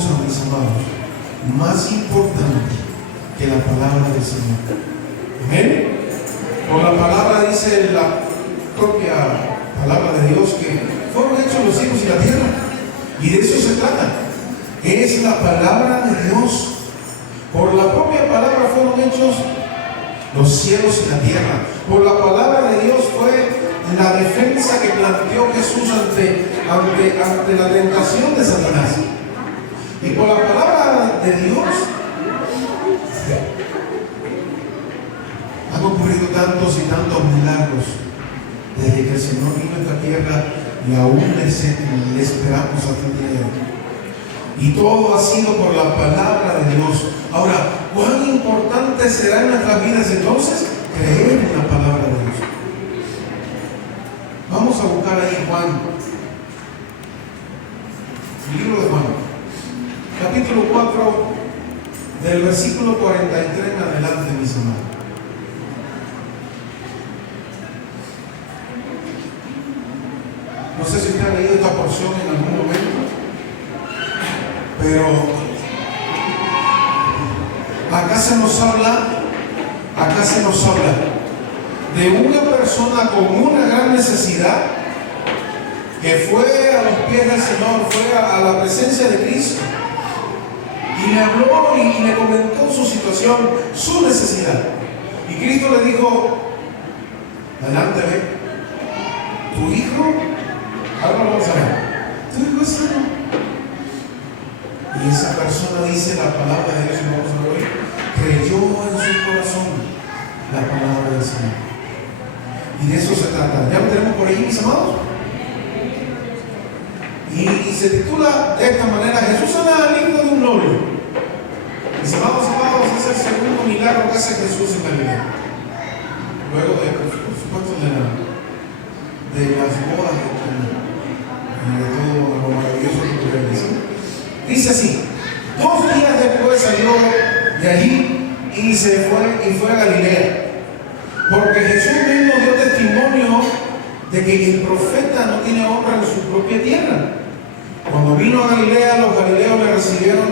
cosa, mis amados, más importante que la palabra del Señor. ¿Amén? Por la palabra dice la propia palabra de Dios que fueron hechos los cielos y la tierra. Y de eso se trata. Es la palabra de Dios. Por la propia palabra fueron hechos los cielos y la tierra. Por la palabra de Dios fue la defensa que planteó Jesús ante la tentación de Satanás. Y por la palabra de Dios han ocurrido tantos y tantos milagros desde que el Señor vino a esta tierra y aún le esperamos hasta el día de hoy. Y todo ha sido por la palabra de Dios. Ahora, ¿cuán importante será en nuestras vidas entonces creer en la palabra de Dios? Vamos a buscar ahí Juan, el libro de Juan, capítulo 4, del versículo 43 en adelante, mis amados. No sé si usted ha leído esta porción en algún momento, pero acá se nos habla de una persona con una gran necesidad que fue a los pies del Señor, fue a la presencia de Cristo y le habló y le comentó su situación, su necesidad. Y Cristo le dijo: adelante, ve, tu hijo, ahora lo vamos a ver, tu hijo es sano. Y esa persona, dice la palabra de Dios, y vamos a ver hoy, creyó en su corazón la palabra del Señor. Y de eso se trata. ¿Ya lo tenemos por ahí, mis amados? Y se titula de esta manera: Jesús sana al hijo de un novio. Mis amados, es el segundo milagro que hace Jesús en Galilea. Luego de, por supuesto, de las bodas de todo lo maravilloso que realizó. Dice así: 2 días después salió de allí y fue a Galilea, porque Jesús mismo dio testimonio de que el profeta no tiene honra en su propia tierra. Cuando vino a Galilea, los galileos le recibieron,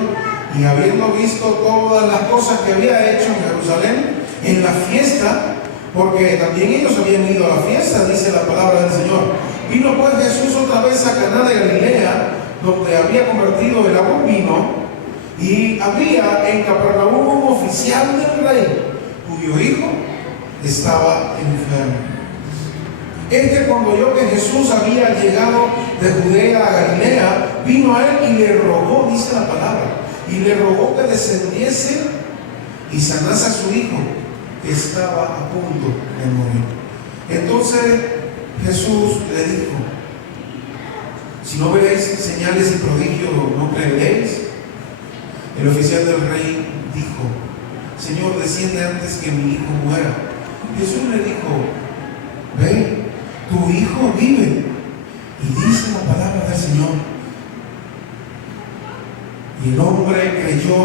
y habiendo visto todas las cosas que había hecho en Jerusalén en la fiesta, porque también ellos habían ido a la fiesta, dice la palabra del Señor. Vino pues Jesús otra vez a Caná de Galilea, donde había convertido el agua en vino, y había en Capernaum un oficial del rey, cuyo hijo estaba enfermo. Cuando oyó que Jesús había llegado de Judea a Galilea, vino a él y le rogó, dice la palabra, y le rogó que descendiese y sanase a su hijo, que estaba a punto de morir. Entonces Jesús le dijo: si no veréis señales y prodigios, ¿no creeréis? El oficial del rey dijo: Señor, desciende antes que mi hijo muera. Jesús le dijo: ve, tu hijo vive. Y dice la palabra del Señor: y el hombre creyó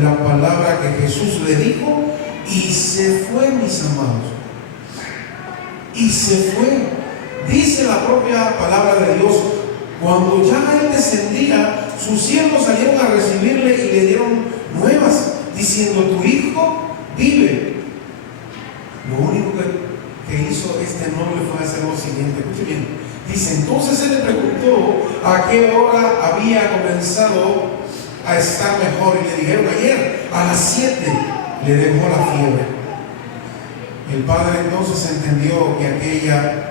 la palabra que Jesús le dijo y se fue, mis amados. Y se fue. Dice la propia palabra de Dios: cuando ya él descendía, sus siervos salieron a recibirle y le dieron nuevas, diciendo: tu hijo vive. Lo único que hizo este noble fue hacer lo siguiente. Escuche bien. Dice: entonces él le preguntó a qué hora había comenzado a estar mejor, y le dijeron: ayer a las 7 le dejó la fiebre. El padre entonces entendió que aquella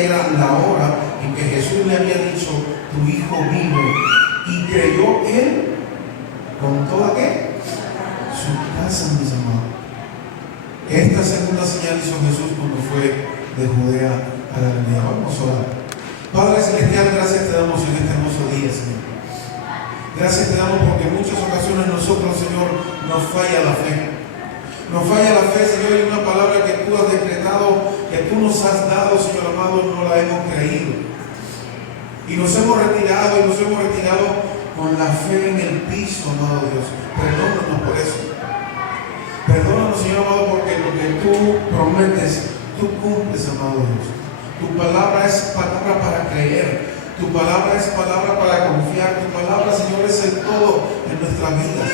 era la hora en que Jesús le había dicho: tu hijo vive, y creyó él con toda su casa, mis amados. Esta segunda señal hizo Jesús cuando fue de Judea a Galilea. Vamos a orar. Padre celestial, gracias te damos en este hermoso día, Señor. Gracias te damos porque en muchas ocasiones nosotros, Señor, nos falla la fe. Nos falla la fe, Señor, y una palabra que tú has decretado, que tú nos has dado, Señor amado, no la hemos creído. Y nos hemos retirado con la fe en el piso, amado Dios. Perdónanos por eso. Perdónanos, Señor amado, porque lo que tú prometes, tú cumples, amado Dios. Tu palabra es palabra para creer. Tu palabra es palabra para confiar. Tu palabra, Señor, es el todo en nuestras vidas.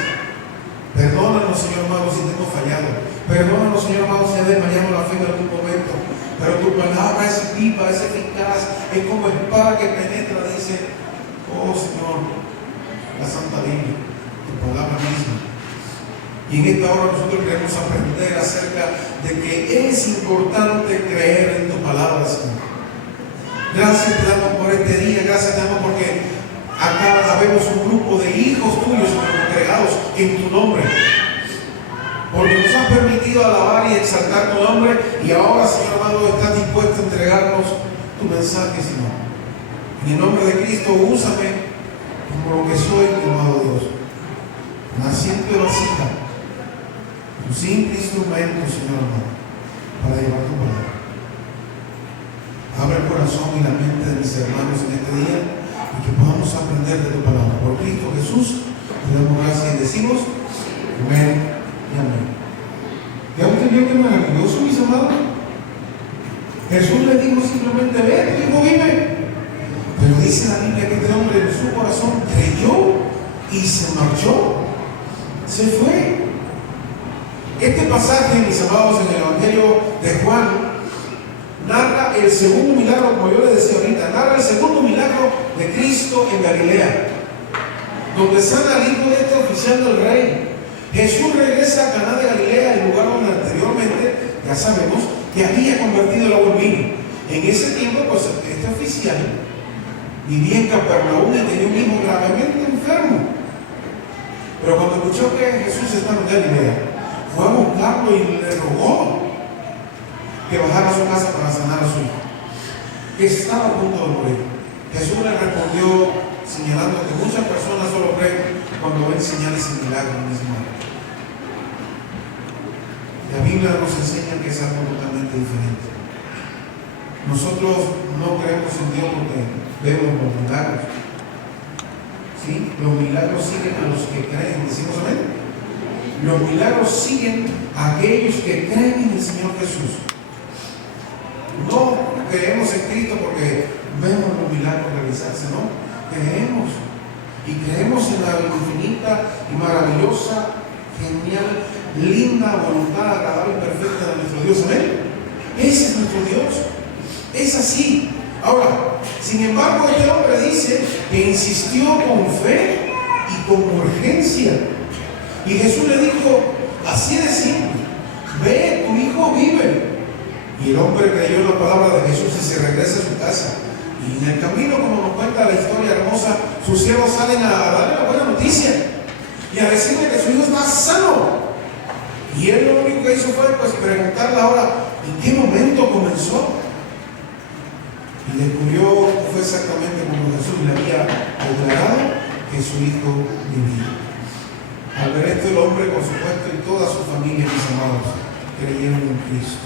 Perdónanos, Señor amado, si te hemos fallado. Perdónanos, Señor amado, si has desmayado la fe en algún momento. Pero tu palabra es viva, es eficaz, es como espada que penetra, dice, oh Señor, la Santa Biblia, tu palabra misma. Y en esta hora nosotros queremos aprender acerca de que es importante creer en tu palabra, Señor. Gracias te damos por este día, gracias te damos porque acá vemos un grupo de hijos tuyos congregados en tu nombre. Porque nos has permitido alabar y exaltar tu nombre y ahora, Señor amado, estás dispuesto a entregarnos tu mensaje, Señor. En el nombre de Cristo, úsame como lo que soy, mi amado Dios. Una simple vasija, un simple instrumento, Señor amado, para llevar tu palabra. Abre el corazón y la mente de mis hermanos en este día y que podamos aprender de tu palabra. Por Cristo Jesús, te damos gracias y decimos amén. Amén. ¿Ya usted vio qué maravilloso, mis amados? Jesús le dijo simplemente, ve, tu hijo vive. Pero dice la Biblia que este hombre en su corazón creyó y se marchó. Se fue. Este pasaje, mis amados, en el Evangelio de Juan, narra el segundo milagro, como yo les decía ahorita, narra el segundo milagro de Cristo en Galilea, donde sana al hijo de este oficial del rey. Jesús regresa a Caná de Galilea, el lugar donde anteriormente, ya sabemos, que había convertido el agua en vino. En ese tiempo, pues este oficial vivía en Capernaum y tenía un hijo gravemente enfermo. Pero cuando escuchó que Jesús estaba en Galilea, fue a buscarlo y le rogó que bajara a su casa para sanar a su hijo, que estaba a punto de morir. Jesús le respondió señalando que muchas personas solo creen cuando ven señales y milagros mismos. La Biblia nos enseña que es algo totalmente diferente. Nosotros no creemos en Dios porque vemos los milagros. ¿Sí? Los milagros siguen a los que creen. ¿Decimos amén? Los milagros siguen a aquellos que creen en el Señor Jesús. No creemos en Cristo porque vemos los milagros realizarse, no. Creemos. Y creemos en la infinita y maravillosa, genial, linda voluntad agradable y perfecta de nuestro Dios. Amén. Ese es nuestro Dios. Es así. Ahora, sin embargo, este hombre dice que insistió con fe y con urgencia. Y Jesús le dijo, así de simple, ve, tu hijo vive. Y el hombre creyó en la palabra de Jesús y se regresa a su casa. Y en el camino, como nos cuenta la historia hermosa, sus siervos salen a darle la buena noticia y a decirle que su hijo está sano. Y él lo único que hizo fue pues preguntarle ahora, ¿en qué momento comenzó? Y descubrió que fue exactamente como Jesús le había declarado que su hijo vivía. Al ver esto, el hombre, por supuesto, y toda su familia, mis amados, creyeron en Cristo.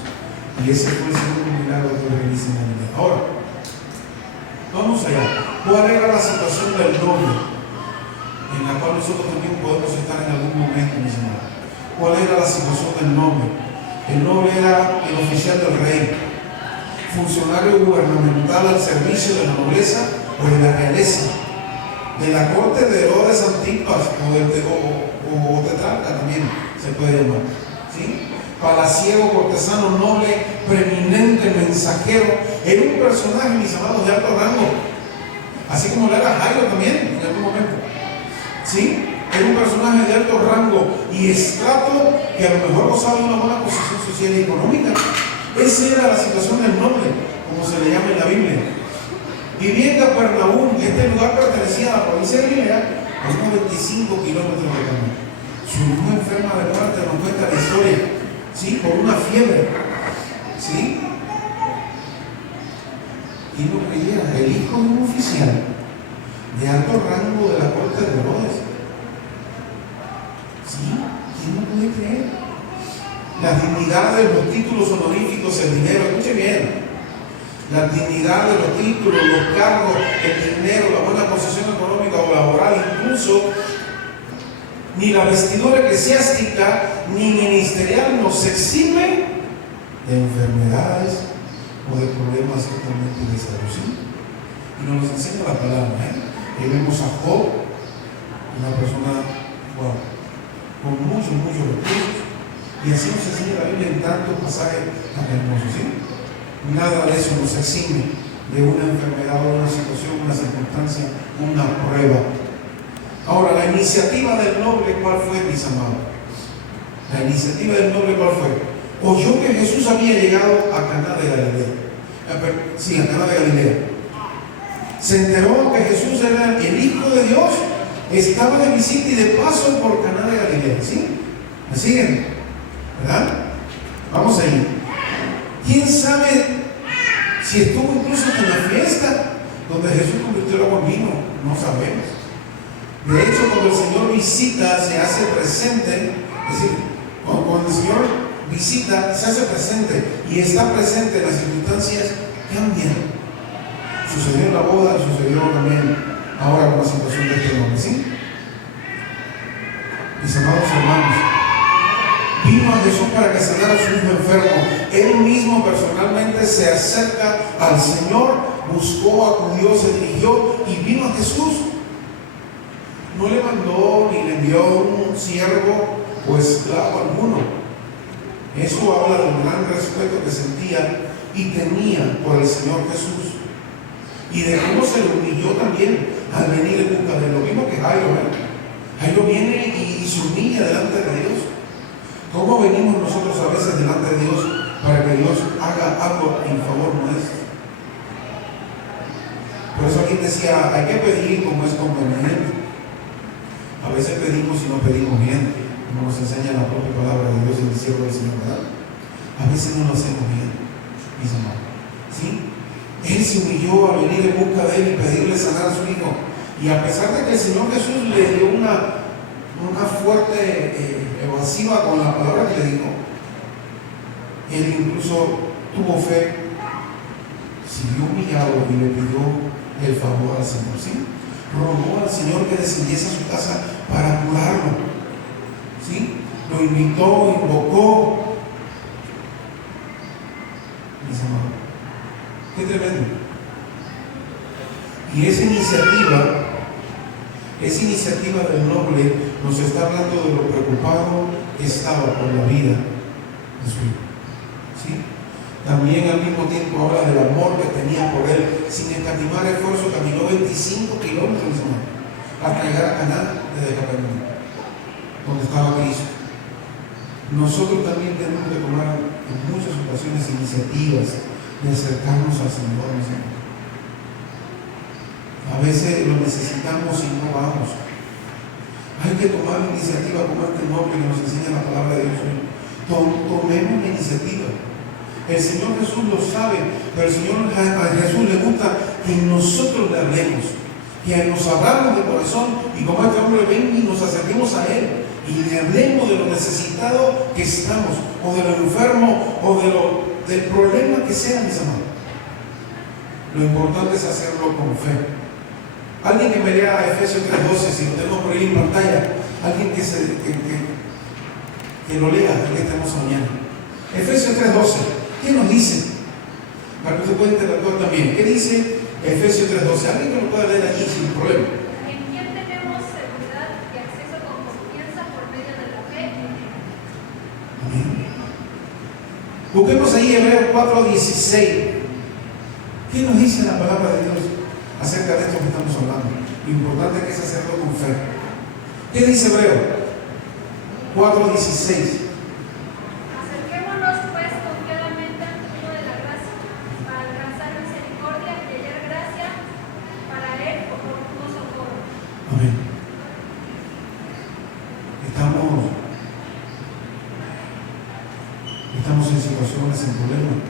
Y ese fue el segundo milagro que realiza en la vida. Ahora, vamos allá. ¿Cuál era la situación del novio en la cual nosotros también podemos estar en algún momento, mis amados? ¿Cuál era la situación del novio? El novio era el oficial del rey, funcionario gubernamental al servicio de la nobleza o de la realeza, de la corte de Herodes Antipas o tetrarca también se puede llamar, ¿sí? Palaciego, cortesano, noble, preeminente, mensajero. Era un personaje, mis amados, de alto rango, así como lo era Jairo también en algún momento, ¿sí? Era un personaje de alto rango y estrato que a lo mejor gozaba de una buena posición social y económica. Esa era la situación del noble, como se le llama en la Biblia. Vivía en Capernaum. Este lugar pertenecía a la provincia de Galilea, a unos 25 kilómetros de camino. Su mujer enferma de muerte, nos cuenta la historia, ¿sí? Por una fiebre, ¿sí? Y no creyera, el hijo de un oficial de alto rango de la corte de Herodes. ¿Sí? ¿Quién no puede creer? Las dignidades, los títulos honoríficos, el dinero, escuche bien. Las dignidades, los títulos, los cargos, el dinero, la buena posición económica o laboral, incluso ni la vestidura eclesiástica ni ministerial nos exime de enfermedades o de problemas totalmente de salud. ¿Sí? Y nos los enseña la palabra. Ahí vemos a Job, una persona, wow, con muchos recursos. Y así nos enseña la Biblia en tantos pasajes tan hermosos, ¿sí? Nada de eso nos exime de una enfermedad o una situación, una circunstancia, una prueba. Ahora, la iniciativa del noble, ¿cuál fue, mis amados? La iniciativa del noble, ¿cuál fue? Oyó que Jesús había llegado a Caná de Galilea. Sí, a Caná de Galilea. Se enteró que Jesús era el Hijo de Dios, estaba de visita y de paso por Caná de Galilea. ¿Sí? ¿Me siguen? ¿Verdad? Vamos ahí. ¿Quién sabe si estuvo incluso en la fiesta donde Jesús convirtió el agua en vino? No sabemos. De hecho, cuando el Señor visita, se hace presente. Es decir, cuando el Señor visita, se hace presente y está presente, las circunstancias cambian. Sucedió en la boda, sucedió también ahora con la situación de este hombre, ¿sí? Mis amados hermanos, vino a Jesús para que sanara a su hijo enfermo. Él mismo personalmente se acerca al Señor, buscó, acudió, se dirigió y vino a Jesús. No le mandó ni le envió un siervo o esclavo alguno. Eso habla del gran respeto que sentía y tenía por el Señor Jesús. Y de cómo se le humilló también al venir en busca de él. Lo mismo que Jairo, Jairo viene y se humilla delante de Dios. ¿Cómo venimos nosotros a veces delante de Dios para que Dios haga algo en favor nuestro? Por eso alguien decía, hay que pedir como es conveniente. A veces pedimos y no pedimos bien, como nos enseña la propia palabra de Dios en el siervo del Señor, ¿verdad? A veces no lo hacemos bien, mis amados. ¿Sí? Él se humilló a venir en busca de él y pedirle sanar a su hijo. Y a pesar de que el Señor Jesús le dio una fuerte evasiva con la palabra que le dijo, él incluso tuvo fe, siguió humillado y le pidió el favor al Señor, ¿sí? Rogó al Señor que descendiese a su casa para curarlo, ¿sí? Lo invitó, invocó. Mis amados, qué tremendo. Y esa iniciativa del noble nos está hablando de lo preocupado que estaba por la vida de su hijo, ¿sí? También al mismo tiempo habla del amor que tenía por él. Sin escatimar esfuerzo, caminó 25 kilómetros hasta llegar a Caná de Capernaum, donde estaba Cristo. Nosotros también tenemos que tomar en muchas ocasiones iniciativas de acercarnos al Señor. A veces lo necesitamos y no vamos. Hay que tomar la iniciativa como este noble que nos enseña la palabra de Dios. Tomemos la iniciativa. El Señor Jesús lo sabe, pero a Jesús le gusta que nosotros le hablemos, que nos abramos de corazón y como este hombre venga y nos acerquemos a Él y le hablemos de lo necesitado que estamos, o de lo enfermo, o del problema que sea, mis amados. Lo importante es hacerlo con fe. Alguien que me lea Efesios 3:12, si lo tenemos por ahí en pantalla, alguien que lo lea, que estemos mañana. Efesios 3:12. ¿Qué nos dice? Para que usted pueda interactuar también. ¿Qué dice Efesios 3:12? Alguien que lo pueda leer allí sin problema. En quien tenemos seguridad y acceso con confianza por medio de la fe. Amén. Busquemos ahí Hebreos 4:16. ¿Qué nos dice la palabra de Dios acerca de esto que estamos hablando? Lo importante que es hacerlo con fe. ¿Qué dice Hebreos 4:16? Estamos en situaciones, en problemas.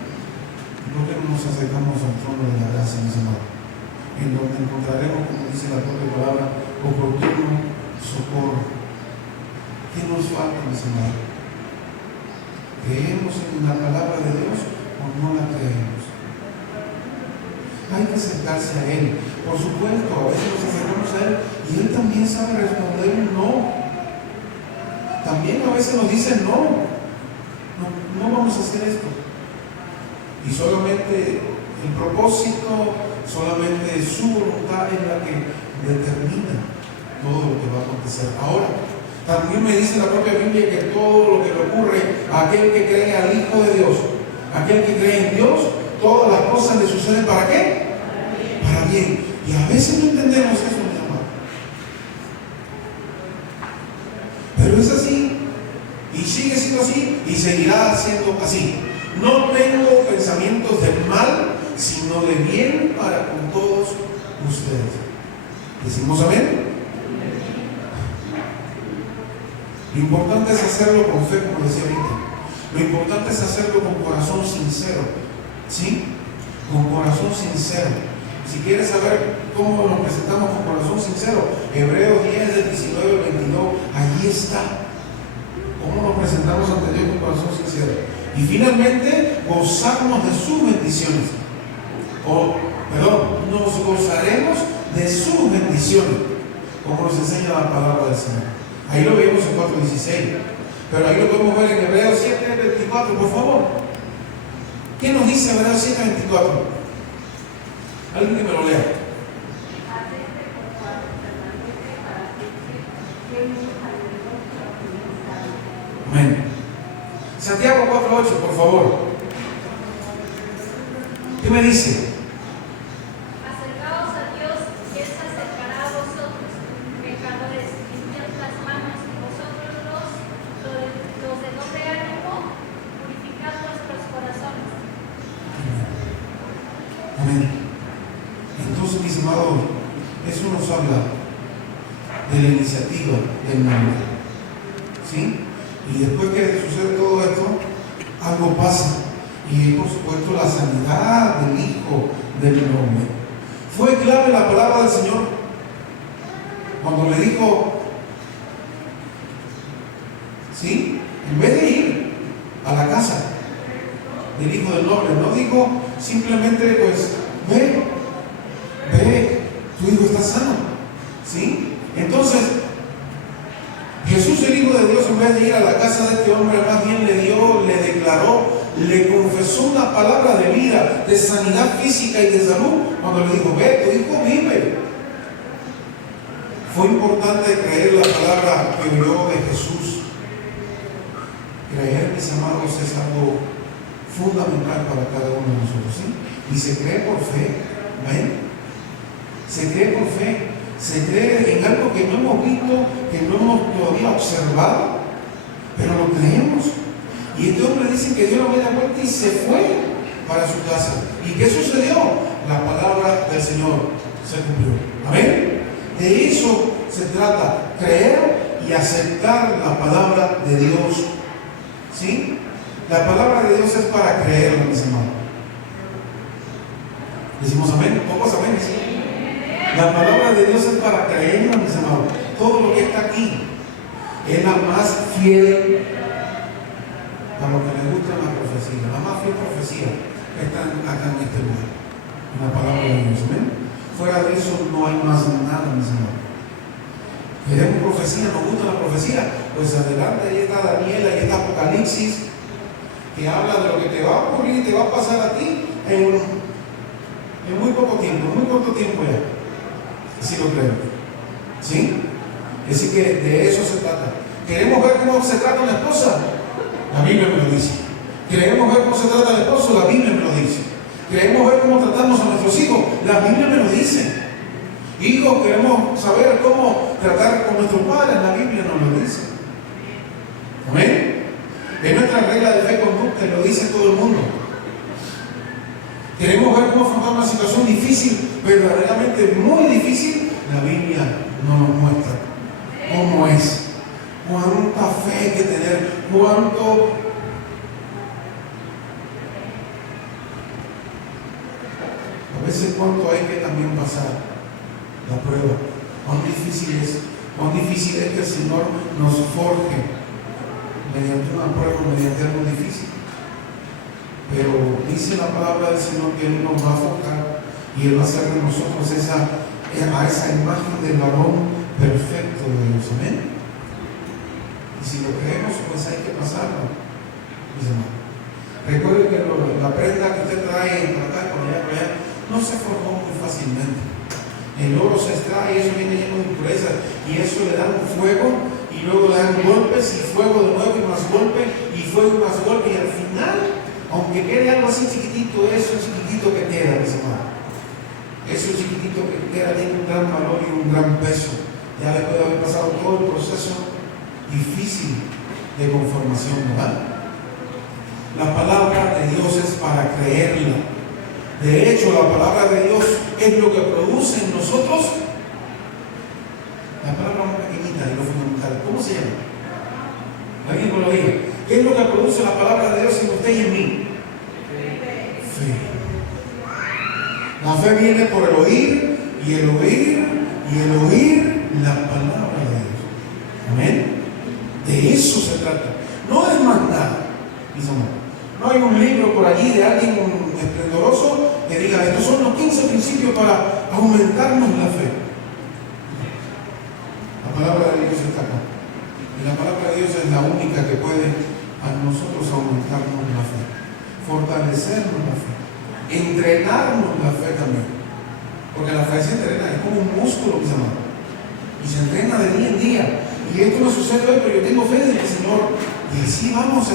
¿Por qué no nos acercamos al trono de la gracia, mis amados? En donde encontraremos, como dice la propia palabra, oportuno socorro. ¿Qué nos falta, mis amados? ¿Creemos en la palabra de Dios o no la creemos? Hay que acercarse a Él. Por supuesto, a veces nos acercamos a Él y Él también sabe responder un no. También a veces nos dice no vamos a hacer esto. Y solamente El propósito, solamente su voluntad es la que determina todo lo que va a acontecer. Ahora, también me dice la propia Biblia que todo lo que le ocurre a aquel que cree al Hijo de Dios, aquel que cree en Dios, todas las cosas le suceden ¿para qué? Para bien. Y a veces no entendemos eso, mi amado. Pero es así. Y sigue siendo así. Y seguirá siendo así. No tengo pensamientos de mal, sino de bien para con todos ustedes. ¿Decimos amén? Lo importante es hacerlo con fe, como decía ahorita. Lo importante es hacerlo con corazón sincero. ¿Sí? Con corazón sincero. Si quieres saber cómo nos presentamos con corazón sincero, Hebreos 10, del 19 al 22, allí está. ¿Cómo nos presentamos ante Dios con corazón sincero? Y finalmente, gozarnos de sus bendiciones. Nos gozaremos de sus bendiciones, como nos enseña la palabra del Señor. Ahí lo vemos en 4:16. Pero ahí lo podemos ver en Hebreos 7:24, por favor. ¿Qué nos dice Hebreos 7:24? Alguien que me lo lea. Amén. Santiago 4:8, por favor. ¿Qué me dice? Acercaos a Dios y Él se acercará a vosotros, pecadores, limpiad las manos, y vosotros los de doble ánimo, purificad vuestros corazones. Amén. Entonces, mis amados, eso nos habla de la iniciativa del nombre. ¿Sí? Y después que sucede todo esto, algo pasa. Y por supuesto la sanidad del Hijo del Hombre. Fue clave la palabra del Señor cuando le dijo, ¿sí? En vez de ir a la casa del Hijo del Hombre, no dijo simplemente, pues, ve, tu hijo está sano. ¿Sí? Entonces, Jesús, el Hijo de Dios, en vez de ir a la casa de este hombre, más bien le declaró, le confesó una palabra de vida, de sanidad física y de salud, cuando le dijo, ve, tu hijo vive. Fue importante creer la palabra que oyó de Jesús. Creer, mis amados, es algo fundamental para cada uno de nosotros, ¿sí? Y se cree por fe. ¿Ven? Se cree por fe. Se cree en algo que no hemos visto, que no hemos todavía observado, pero lo creemos. Y este hombre dice que dio la media vuelta y se fue para su casa. ¿Y qué sucedió? La palabra del Señor se cumplió. Amén. De eso se trata, creer y aceptar la palabra de Dios. ¿Sí? La palabra de Dios es para creerla, mis hermanos. ¿Decimos amén? ¿Todos amén? ¿Sí? La palabra de Dios es para creerla, mis hermanos. Todo lo que está aquí es la más fiel, para los que les gusta la profecía, la más fiel profecía está acá en este lugar, en la palabra de Dios. ¿Amén? Fuera de eso no hay más nada, mis hermanos. Queremos profecía, nos gusta la profecía, pues adelante, ahí está Daniel, ahí está Apocalipsis, que habla de lo que te va a ocurrir y te va a pasar a ti en muy poco tiempo, muy corto tiempo ya. Así lo creo. ¿Sí? Así que de eso se trata. ¿Queremos ver cómo se trata una esposa? La Biblia me lo dice. ¿Queremos ver cómo se trata el esposo? La Biblia me lo dice. ¿Queremos ver cómo tratamos a nuestros hijos? La Biblia me lo dice. Hijos, queremos saber cómo tratar con nuestros padres. La Biblia nos lo dice. ¿Amén? Es nuestra regla de fe y conducta, lo dice todo el mundo. Queremos ver cómo afrontar una situación difícil, verdaderamente muy difícil. La Biblia nos muestra cómo es. Cuánta fe hay que tener, cuánto a veces cuánto hay que también pasar la prueba. Cuán difícil es que el Señor nos forje mediante una prueba, mediante algo difícil. Pero dice la palabra del Señor que Él nos va a forjar y Él va a hacer de nosotros a esa imagen del varón perfecto de Dios. Amén. Y si lo creemos, pues hay que pasarlo, mis hermanos. Recuerde que la prenda que usted trae para acá, cuando ya El oro se extrae y eso viene lleno de impurezas. Y eso le dan fuego y luego le dan golpes y fuego de nuevo y más golpe y fuego y más golpe. Y al final, aunque quede algo así chiquitito, eso chiquitito que queda, mis hermanos, eso chiquitito que queda tiene un gran valor y un gran peso. Ya después de haber pasado todo el proceso difícil de conformación, ¿verdad? La palabra de Dios es para creerla. De hecho, la palabra de Dios es lo que produce en nosotros la palabra más pequeñita y lo fundamental. ¿Cómo se llama? ¿Alguien me lo diga? ¿Qué es lo que produce la palabra de Dios en usted y en mí? Fe. La fe viene por el oír y el oír y el oír la palabra de Dios. Amén. De eso se trata. No es más nada, mis amores. No hay un libro por allí de alguien esplendoroso que diga, estos son los 15 principios para aumentarnos la fe. La palabra de Dios está acá. Y la palabra de Dios es la única que puede a nosotros aumentarnos la fe, fortalecernos la fe, entrenarnos la fe también. Porque la fe se entrena, es como un músculo, mis amados. Y se entrena de día en día. Y esto no sucede hoy, pero yo tengo fe en el Señor. Y así vamos, y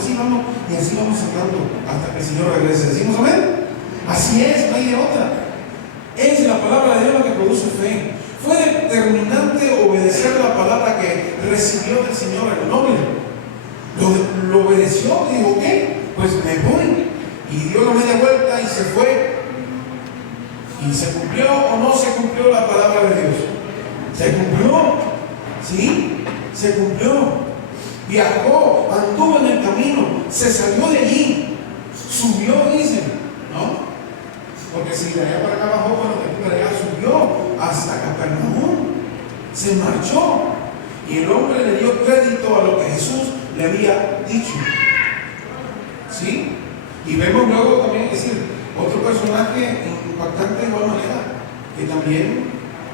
así vamos andando hasta que el Señor regrese. ¿Decimos amén? Así es, no hay de otra. Es la palabra de Dios la que produce fe. Fue determinante obedecer la palabra que recibió del Señor el noble. Lo obedeció y dijo, ok, pues me voy. Y dio la media vuelta y se fue. ¿Y se cumplió o no se cumplió la palabra de Dios? Se cumplió, ¿sí? Se cumplió. Viajó, anduvo en el camino, se salió de allí, subió, dicen, ¿no? Porque si de allá para acá bajó, bueno, de aquí para allá subió hasta Capernaum, se marchó. Y el hombre le dio crédito a lo que Jesús le había dicho, ¿sí? Y vemos luego también, es decir, otro personaje impactante de igual manera, que también,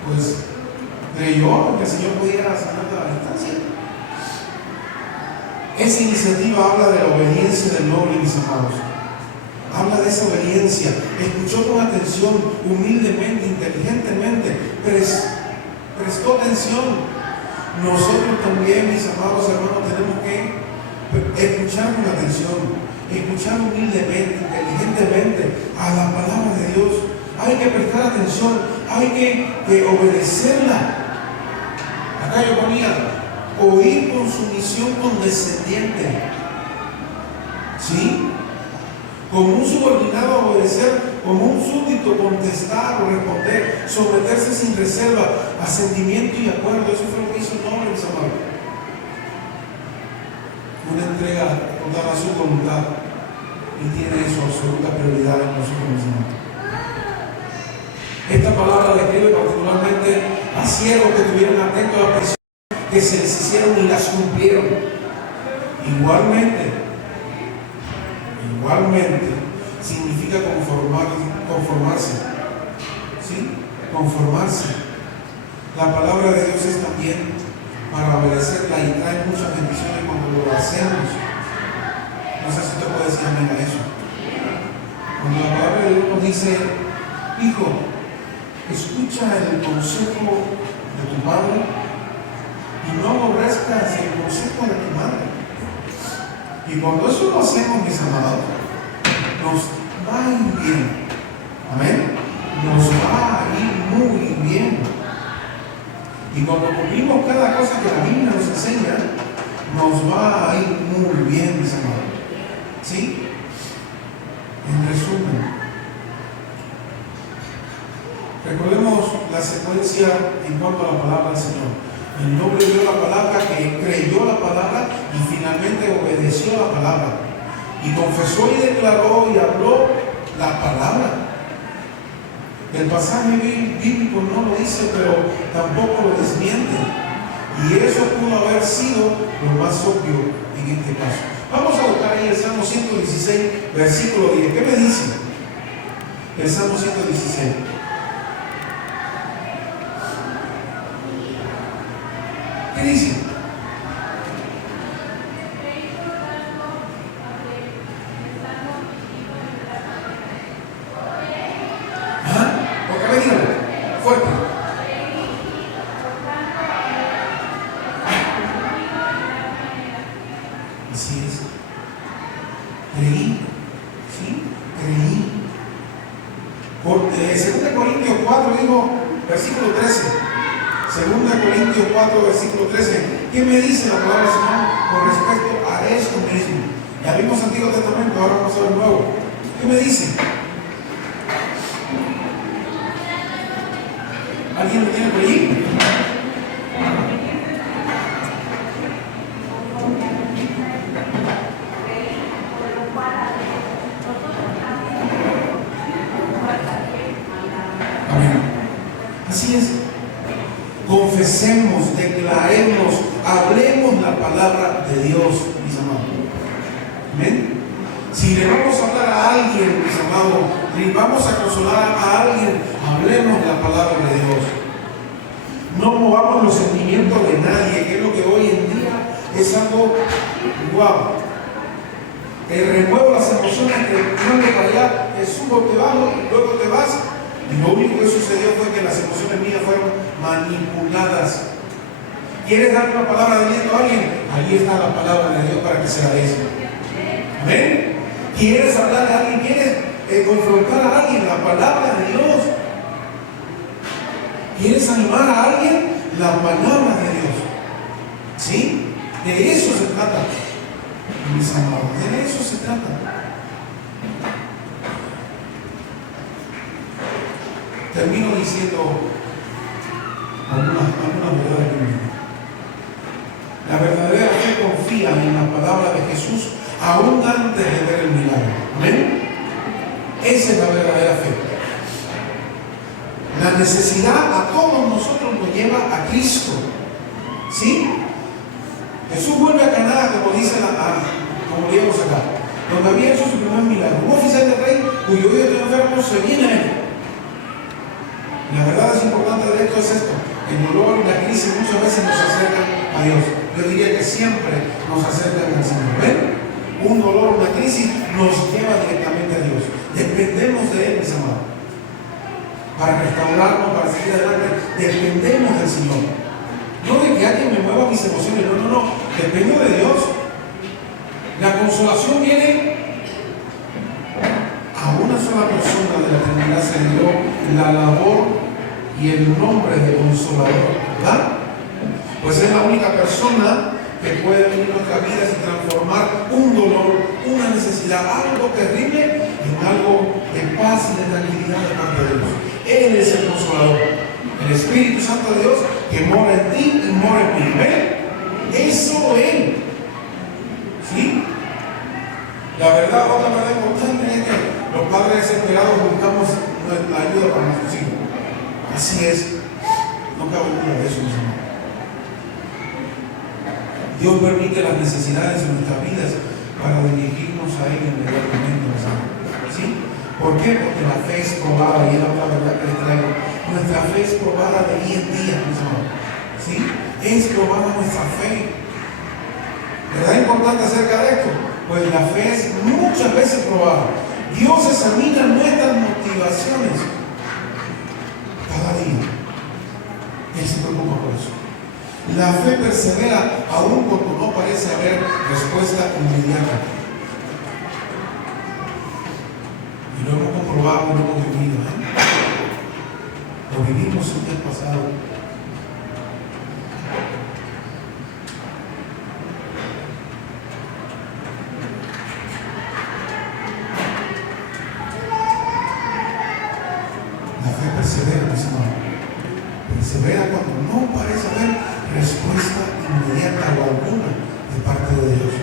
pues, creyó que el Señor pudiera sanar a la distancia. Esa iniciativa habla de la obediencia del noble, mis amados. Habla de esa obediencia. Escuchó con atención, humildemente, inteligentemente. Prestó atención. Nosotros también, mis amados hermanos, tenemos que escuchar con atención. Escuchar humildemente, inteligentemente a la palabra de Dios. Hay que prestar atención. Hay que obedecerla. Acá yo ponía oír con sumisión condescendiente, ¿sí? Como un subordinado obedecer, como un súbdito contestar o responder, someterse sin reserva, asentimiento y acuerdo. Eso fue lo que hizo el noble, mis amados. Una entrega total a su voluntad, y tiene eso absoluta prioridad en nosotros, mis amados. Esta palabra describe particularmente a siervos que estuvieron atentos a la presión que se les hicieron y las cumplieron. Igualmente significa conformarse, ¿sí? Conformarse. La palabra de Dios es también para obedecerla y trae muchas bendiciones cuando lo hacemos. No sé si usted puede decir amén a eso. Cuando la palabra de Dios nos dice, hijo, escucha el consejo de tu padre y no aborrezcas el consejo de tu madre. Y cuando eso lo hacemos, mis amados, nos va a ir bien. Amén. Nos va a ir muy bien. Y cuando cumplimos cada cosa que la Biblia nos enseña, nos va a ir muy bien, mis amados. ¿Sí? En resumen, recordemos la secuencia en cuanto a la palabra del Señor. El noble dio la palabra, que creyó la palabra y finalmente obedeció la palabra. Y confesó y declaró y habló la palabra. El pasaje bíblico no lo dice, pero tampoco lo desmiente. Y eso pudo haber sido lo más obvio en este caso. Vamos a buscar ahí el Salmo 116, versículo 10. ¿Qué me dice? El Salmo 116. ¿Qué dice? ¿Ah? Otra vez dígalo, fuerte. 2 Corintios 4, digo, versículo 13. 2 Corintios 4, versículo 13. ¿Qué me dice la palabra del Señor con respecto a esto mismo? Ya vimos Antiguo Testamento, ahora vamos a ver el Nuevo. ¿Qué me dice? ¿Alguien lo tiene por allí? Amén. Así es. Confesemos, declaremos, hablemos la palabra de Dios, mis amados. Amén. Si le vamos a hablar a alguien, mis amados, y vamos a consolar a alguien, hablemos la palabra de Dios. No movamos los sentimientos de nadie, que es lo que hoy en día es algo guau. Remuevo las emociones que no me allá, te subo, te bajo y luego te vas. Y lo único que sucedió fue que las emociones mías fueron manipuladas. ¿Quieres dar una palabra de aliento a alguien? Ahí está la palabra de Dios para que se la des. Amén. ¿Quieres hablar a alguien? ¿Quieres confrontar a alguien? La palabra de Dios. ¿Quieres animar a alguien? La palabra de Dios. ¿Sí? De eso se trata, mis amados. De eso se trata. Termino diciendo algunas verdades bíblicas. La verdadera fe confía en la palabra de Jesús aún antes de ver el milagro. Amén. Esa es la verdadera fe. La necesidad a todos nosotros nos lleva a Cristo. ¿Sí? Jesús vuelve a Caná, como dice como leíamos acá, donde había hecho su primer milagro. Un oficial de rey cuyo hijo de enfermo se viene a él. La verdad es importante de esto es esto: el dolor y la crisis muchas veces nos acercan a Dios. Yo diría que siempre nos acercan al Señor. ¿Ven? Un dolor, una crisis nos lleva directamente a Dios. Dependemos de Él, mis amados. Para restaurarnos, para seguir adelante, dependemos del Señor. No de que alguien me mueva mis emociones, no. Dependo de Dios. La consolación viene a una sola persona de la Trinidad, se le dio la labor y el nombre de Consolador, ¿verdad? Pues es la única persona que puede venir a nuestras vidas y transformar un dolor, una necesidad, algo terrible en algo de paz y de tranquilidad de parte de Dios. Él es el Consolador, el Espíritu Santo de Dios que mora en ti y mora en mí. ¿Ven? Eso Él. ¿Sí? La verdad, otra verdad importante es que los padres desesperados buscamos la ayuda para nuestros hijos. Así es. No cabe duda de eso, mis hermanos. Dios permite las necesidades en nuestras vidas para dirigirnos a Él inmediatamente, mis hermanos. ¿Sí? ¿Por qué? Porque la fe es probada, y es la otra verdad que les traigo. Nuestra fe es probada de día en día, mis hermanos. ¿Sí? Es probada nuestra fe. ¿Verdad importante acerca de esto? Pues la fe es muchas veces probada. Dios examina nuestras motivaciones cada día. Él se preocupa por eso. La fe persevera aún cuando no parece haber respuesta inmediata. Y lo hemos comprobado, lo hemos vivido. Lo vivimos el día pasado. La fe persevera, mis hermanos. Persevera cuando no parece haber respuesta inmediata o alguna de parte de Dios.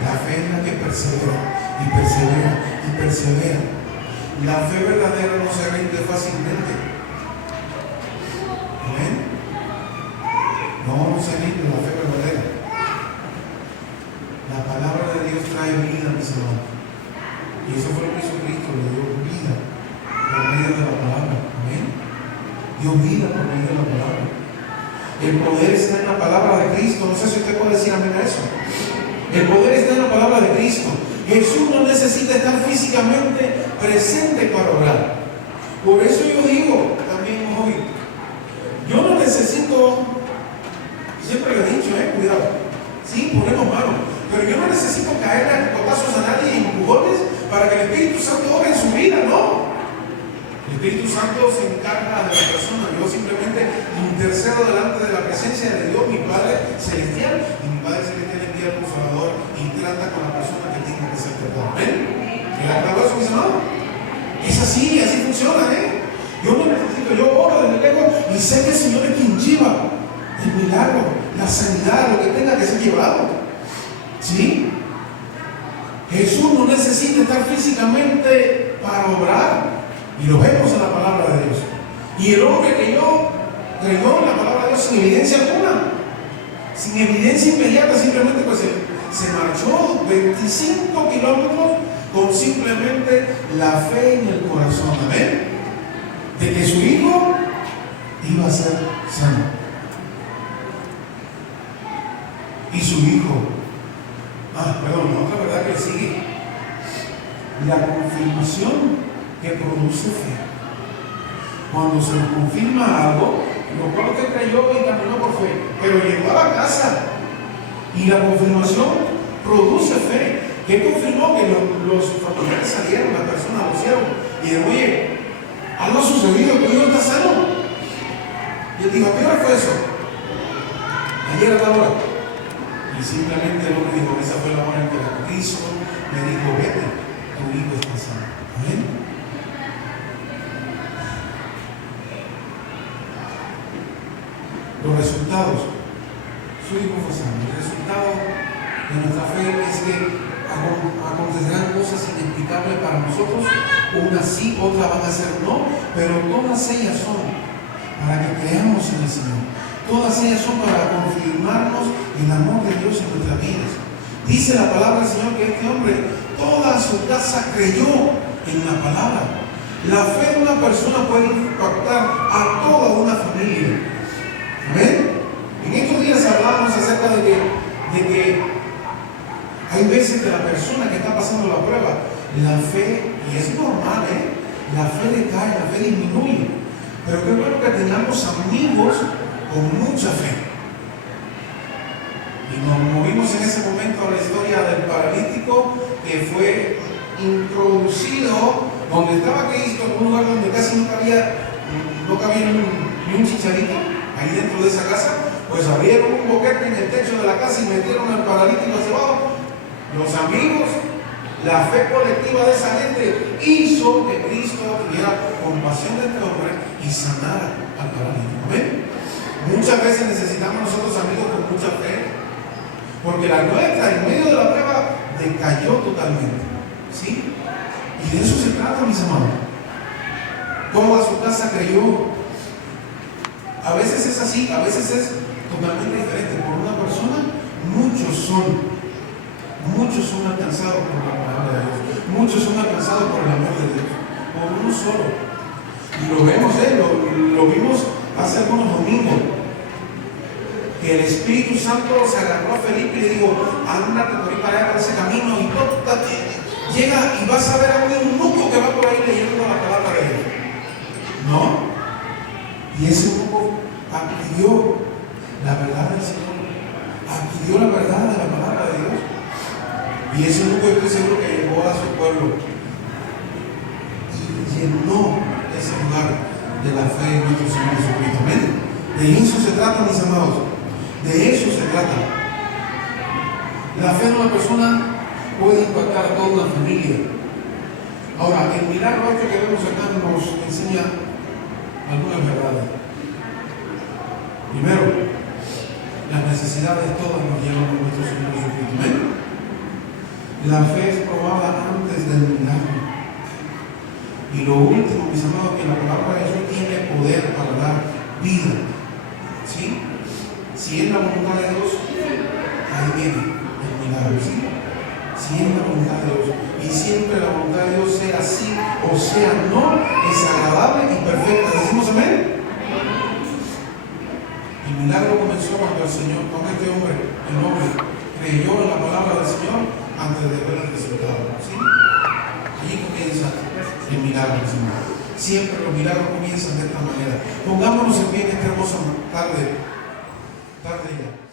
La fe es la que persevera y persevera y persevera. La fe verdadera no se rinde fácilmente. ¿Amén? No se rinde la fe verdadera. La palabra de Dios trae vida, mis hermanos. Y eso fue lo que hizo Cristo, le dio vida por medio de la palabra. Amén. Dio vida por medio de la palabra. El poder está en la palabra de Cristo. No sé si usted puede decir amén a eso. El poder está en la palabra de Cristo. Jesús no necesita estar físicamente presente para orar. Por eso yo digo también hoy, yo no necesito, siempre lo he dicho, cuidado, sí, ponemos manos, pero yo no necesito caerle a cotazos a nadie y empujones para que el Espíritu Santo obre en su vida, no. El Espíritu Santo se encarga de la persona. Yo simplemente intercedo delante de la presencia de Dios, mi Padre Celestial, y mi Padre Celestial envía al Consolador y trata con la persona que tenga que ser tratada. ¿Amén? ¿Le agrado eso, mis amados? Es así, así funciona, Yo no necesito, yo oro desde lejos y sé que el Señor es quien lleva el milagro, la sanidad, lo que tenga que ser llevado. ¿Sí? Jesús no necesita estar físicamente para obrar, y lo vemos en la palabra de Dios. Y el hombre creyó en la palabra de Dios sin evidencia alguna, sin evidencia inmediata, simplemente pues se marchó 25 kilómetros con simplemente la fe en el corazón, amén, de que su hijo iba a ser sano. Y su hijo, la otra verdad que sigue, la confirmación que produce fe. Cuando se nos confirma algo, lo cual usted creyó y caminó por fe, pero llegó a la casa y la confirmación produce fe. ¿Qué confirmó? Que los familiares salieron, las personas lo hicieron y dijeron, oye, algo ha sucedido, tu hijo está sano. Y él dijo, ¿a qué hora fue eso? Ayer a la hora. Y simplemente el hombre dijo, esa fue la hora en que Cristo me dijo, vete, tu hijo está sano. ¿Amén? Los resultados, su hijo fue sano. El resultado de nuestra fe es que acontecerán cosas inexplicables para nosotros, unas sí, otras van a ser no, pero todas ellas son para que creamos en el Señor. Todas ellas son para confirmarnos el amor de Dios en nuestras vidas. Dice la palabra del Señor que este hombre, toda su casa creyó en la palabra. La fe de una persona puede impactar a toda una familia. ¿Amén? En estos días hablamos acerca de que hay veces que la persona que está pasando la prueba, la fe, y es normal, la fe decae, la fe disminuye. Pero qué bueno que tengamos amigos con mucha fe. Y nos movimos en ese momento a la historia del paralítico que fue introducido donde estaba Cristo, en un lugar donde casi no cabía ni un chicharito, ahí dentro de esa casa. Pues abrieron un boquete en el techo de la casa y metieron al paralítico hacia abajo. Los amigos, la fe colectiva de esa gente hizo que Cristo tuviera compasión de este hombre y sanara al paralítico. ¿Amén? Muchas veces necesitamos nosotros amigos con mucha fe, porque la nuestra en medio de la prueba decayó totalmente. ¿Sí? Y de eso se trata, mis amados. Toda su casa creyó. A veces es así, a veces es totalmente diferente. Por una persona, muchos son alcanzados por la palabra de Dios. Muchos son alcanzados por el amor de Dios. Por uno solo. Y lo vemos, lo vimos hace algunos domingos. Que el Espíritu Santo se agarró a Felipe y le dijo, ándate por ahí para allá, por ese camino, y llega y vas a ver a un eunuco que va por ahí leyendo la palabra de Dios. ¿No? Y ese eunuco adquirió la verdad del Señor, adquirió la verdad de la palabra de Dios. Y ese eunuco, estoy seguro que llegó a su pueblo y llenó ese lugar de la fe en nuestro Señor Jesucristo. Amén. De eso se trata, mis amados. De eso se trata. La fe de una persona puede impactar a toda una familia. Ahora, el milagro este que vemos acá nos enseña algunas verdades. Primero, las necesidades todas nos llevan a nuestro Señor Jesucristo. ¿Amén? La fe es probada antes del milagro. Y lo último, mis amados, que la palabra de Dios tiene poder para dar vida. ¿Sí? Si es la voluntad de Dios, ahí viene el milagro. ¿Sí? Si es la voluntad de Dios. Y siempre la voluntad de Dios, sea sí o sea no, es agradable y perfecta. ¿Decimos amén? El milagro comenzó cuando el Señor, cuando este hombre, el hombre, creyó en la palabra del Señor antes de ver el resultado. ¿Sí? Allí comienza el milagro, Señor. Siempre los milagros comienzan de esta manera. Pongámonos en pie en esta hermosa tarde ya.